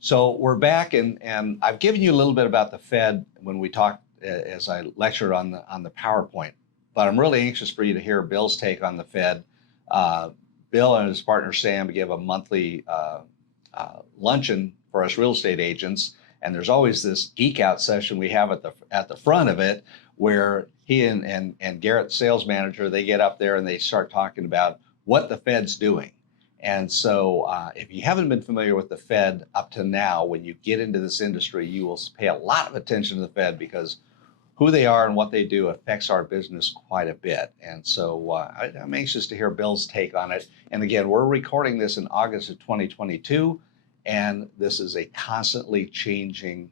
So we're back, and I've given you a little bit about the Fed when we talked as I lectured on the PowerPoint, but I'm really anxious for you to hear Bill's take on the Fed. Bill and his partner Sam give a monthly luncheon for us real estate agents, and there's always this geek out session we have at the front of it where he and Garrett, the sales manager, they get up there and they start talking about what the Fed's doing. And so if you haven't been familiar with the Fed up to now, when you get into this industry, you will pay a lot of attention to the Fed because who they are and what they do affects our business quite a bit. And so I'm anxious to hear Bill's take on it. And again, we're recording this in August of 2022, and this is a constantly changing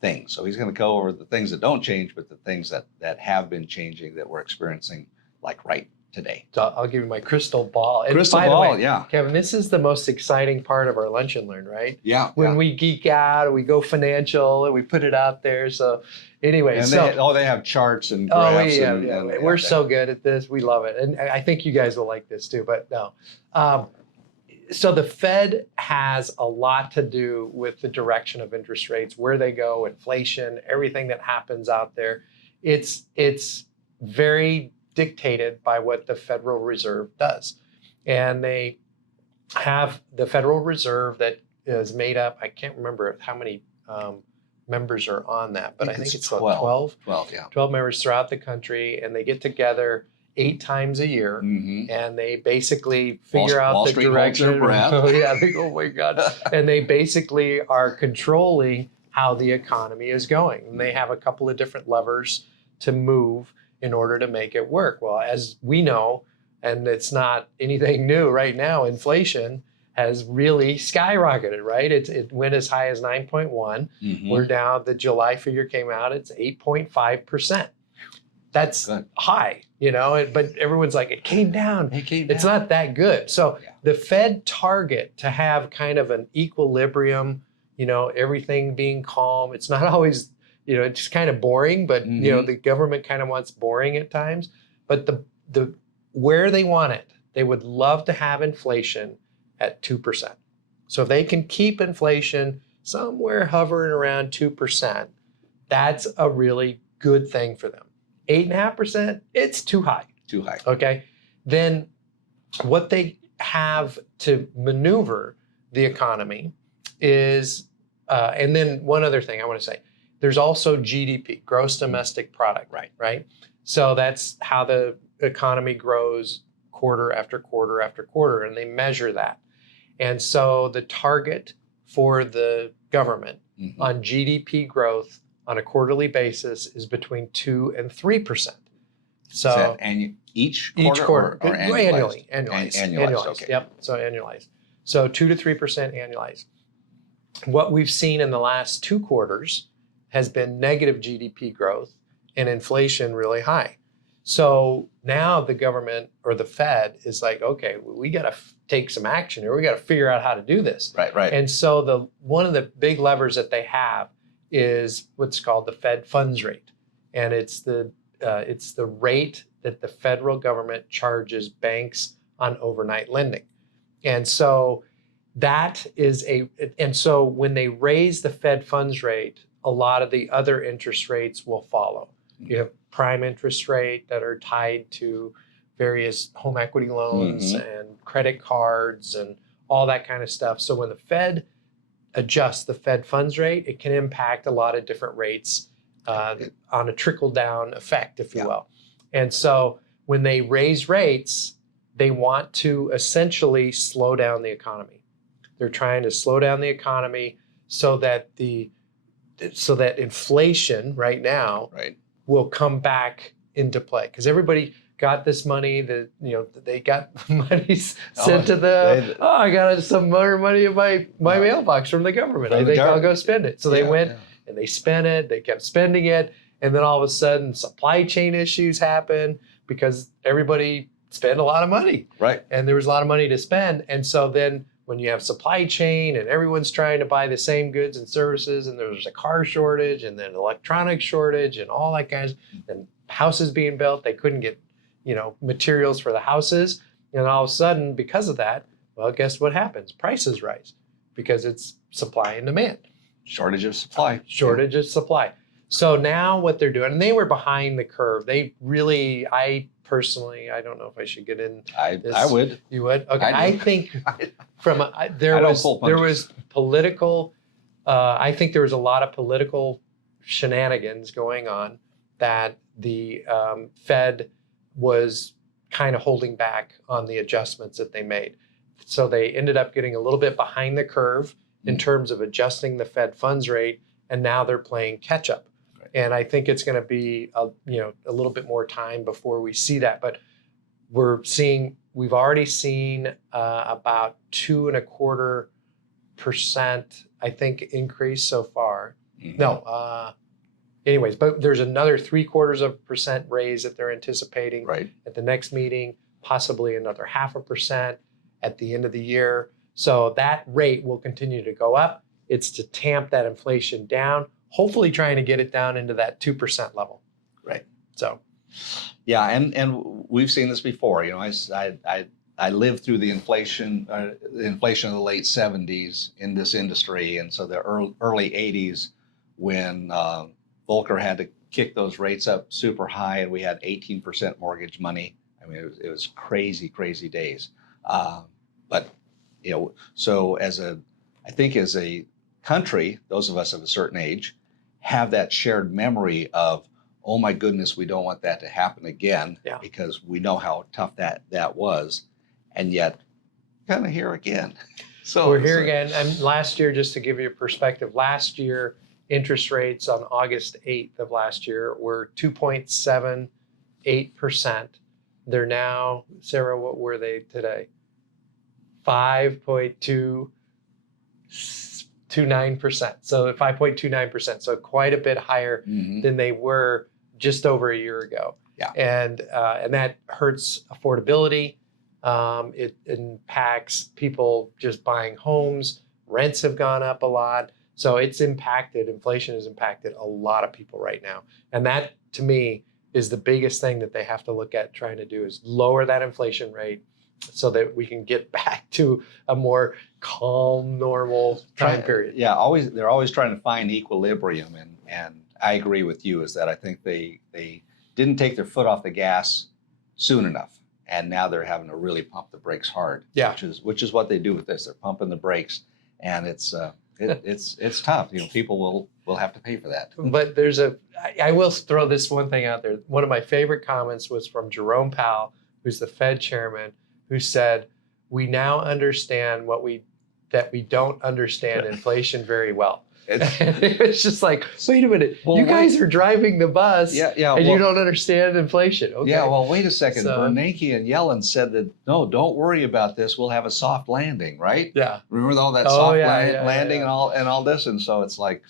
thing. So he's going to go over the things that don't change, but the things that have been changing that we're experiencing like right today. So I'll give you my crystal ball. And crystal by ball, the way, yeah. Kevin, this is the most exciting part of our Lunch and Learn, right? Yeah. When we geek out, we go financial, and we put it out there. So anyway, and they have charts and graphs. We're so good at this. We love it. And I think you guys will like this too, but no. So the Fed has a lot to do with the direction of interest rates, where they go, inflation, everything that happens out there. It's very dictated by what the Federal Reserve does. And they have the Federal Reserve that is made up, I can't remember how many members are on that, but I think it's 12. 12, yeah. 12 members throughout the country, and they get together 8 times a year, and they basically figure out the direction. Oh yeah, they go, oh my God. And they basically are controlling how the economy is going. And they have a couple of different levers to move in order to make it work. Well, as we know, and it's not anything new right now, inflation has really skyrocketed, right? It went as high as 9.1. We're now, the July figure came out, it's 8.5%. That's good. High, but everyone's like, it came down. It's not that good. So the Fed target to have kind of an equilibrium, everything being calm. It's not always, it's just kind of boring, but the government kind of wants boring at times. But the where they want it, they would love to have inflation at 2%. So if they can keep inflation somewhere hovering around 2%, that's a really good thing for them. 8.5%, it's too high. Too high. Okay. Then what they have to maneuver the economy is, and then one other thing I want to say, there's also GDP, gross domestic product, right? So that's how the economy grows quarter after quarter after quarter, and they measure that. And so the target for the government on GDP growth on a quarterly basis is between 2 and 3%. So each quarter or annualized? Annualized. Okay. Yep. So annualized. So 2 to 3% annualized. What we've seen in the last 2 quarters has been negative GDP growth and inflation really high. So now the government or the Fed is like, okay, we got to take some action here. We got to figure out how to do this. Right. And so one of the big levers that they have is what's called the Fed funds rate, and it's the rate that the federal government charges banks on overnight lending. And so that is so when they raise the Fed funds rate, a lot of the other interest rates will follow. You have prime interest rate that are tied to various home equity loans and credit cards and all that kind of stuff. So when the Fed adjusts the Fed funds rate, it can impact a lot of different rates on a trickle-down effect, if you will. And so when they raise rates, they want to essentially slow down the economy. They're trying to slow down the economy so that inflation right now will come back into play, because everybody got this money that they got money sent to them. I got some more money in my mailbox from the government. I think I'll go spend it. So they went and they spent it. They kept spending it, and then all of a sudden supply chain issues happen because everybody spent a lot of money. Right. And there was a lot of money to spend, and so then when you have supply chain and everyone's trying to buy the same goods and services, and there's a car shortage and then electronic shortage and all that kind of, and houses being built, they couldn't get, materials for the houses. And all of a sudden, because of that, well, guess what happens? Prices rise. because it's supply and demand. Shortage of supply. Shortage of supply. So now what they're doing, and they were behind the curve. They really, I personally, I don't know if I should get in. I would. You would? Okay. I I think from there I don't was pull there punches. was political. I think there was a lot of political shenanigans going on that the Fed was kind of holding back on the adjustments that they made. So they ended up getting a little bit behind the curve in terms of adjusting the Fed funds rate, and now they're playing catch up. Right. And I think it's going to be a little bit more time before we see that. But we've already seen about 2.25%, I think, increase so far. Mhm. No, anyways, but there's another 0.75% raise that they're anticipating Right. at the next meeting, possibly another 0.5% at the end of the year. So that rate will continue to go up. It's to tamp that inflation down, hopefully trying to get it down into that 2% level. Right. So, Yeah, and we've seen this before. You know, I lived through the inflation of the late '70s in this industry, and so the early '80s when Volcker had to kick those rates up super high, and we had 18% mortgage money. I mean, it was crazy, crazy days. But you know, so I think as a country, those of us of a certain age have that shared memory of, oh my goodness, we don't want that to happen again, Yeah. because we know how tough that was, and yet kind of here again. So we're here again. And last year, just to give you a perspective, last year, interest rates on August 8th of last year were 2.78%. They're now, Sarah, what were they today? 5.229%. So 5.29%. So quite a bit higher Mhm. than they were just over a year ago. Yeah. And that hurts affordability. It impacts people just buying homes. Rents have gone up a lot. So inflation has impacted a lot of people right now. And that, to me, is the biggest thing that they have to look at trying to do, is lower that inflation rate so that we can get back to a more calm, normal time period. Yeah, they're always trying to find equilibrium, and I agree with you, is that I think they didn't take their foot off the gas soon enough, and now they're having to really pump the brakes hard. Yeah. which is what they do with this. They're pumping the brakes, and it's tough. You know, people will have to pay for that. But I will throw this one thing out there. One of my favorite comments was from Jerome Powell, who's the Fed chairman, who said, "We now understand that we don't understand inflation very well." And it was just like, wait a minute, Well, you guys are driving the bus, Yeah, and you don't understand inflation. Okay. Yeah, well, wait a second. So- Bernanke and Yellen said that, no, don't worry about this. We'll have a soft landing, right? Yeah, Remember all that Oh, soft yeah, landing yeah. and all this, and so it's like,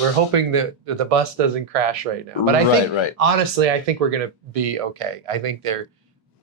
we're hoping that the bus doesn't crash right now. But I think, right. honestly, I think we're going to be okay. I think they're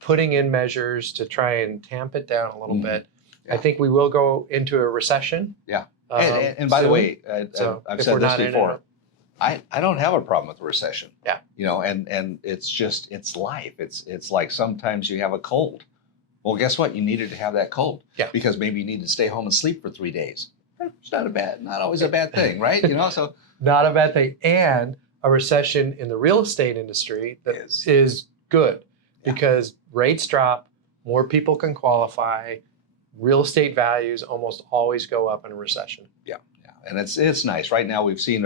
putting in measures to try and tamp it down a little Mhm. bit. Yeah. I think we will go into a recession. Yeah. And by the soon. way, So I've if said we're this not in before. it- I don't have a problem with a recession. Yeah. You know, and it's life. It's like sometimes you have a cold. Well, guess what? You needed to have that cold. Yeah. Because maybe you need to stay home and sleep for 3 days. It's not always a bad thing, right? You know, so Not a bad thing. And a recession in the real estate industry that Is. is good Yeah. because rates drop, more people can qualify. Real estate values almost always go up in a recession. Yeah, and it's nice. Right now we've seen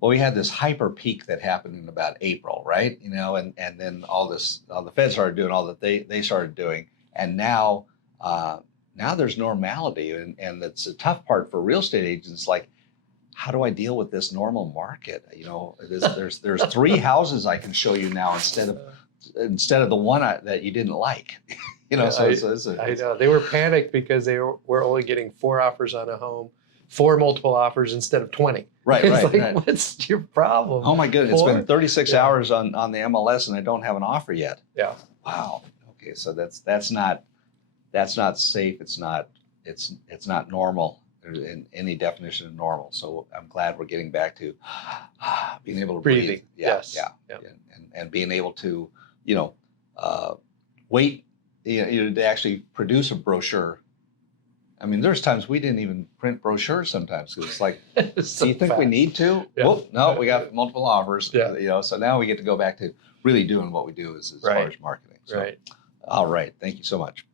we had this hyper peak that happened in about April, right? You know, and then all the Fed started doing all that they started doing, and now there's normality, and it's a tough part for real estate agents. Like, how do I deal with this normal market? You know, there's 3 houses I can show you now instead of the one that you didn't like. You know, Yeah, so I know they were panicked because they were only getting 4 offers on a home, 4 multiple offers instead of 20. Right, It's right, like, right. what's your problem? Oh my goodness, it's been 36 Yeah. hours on the MLS and I don't have an offer yet. Yeah. Wow. Okay, so that's not safe. It's not normal in any definition of normal. So I'm glad we're getting back to being able to breathe. Breathing. Yeah, Yes. yeah. Yeah. And being able to, wait, to actually produce a brochure I mean, there's times we didn't even print brochures sometimes because it's like, So do you think we fast. need to? Yeah. Well, no, we got multiple offers. Yeah. You know, so now we get to go back to really doing what we do as far Right. as marketing. So, Right. all right. Thank you so much.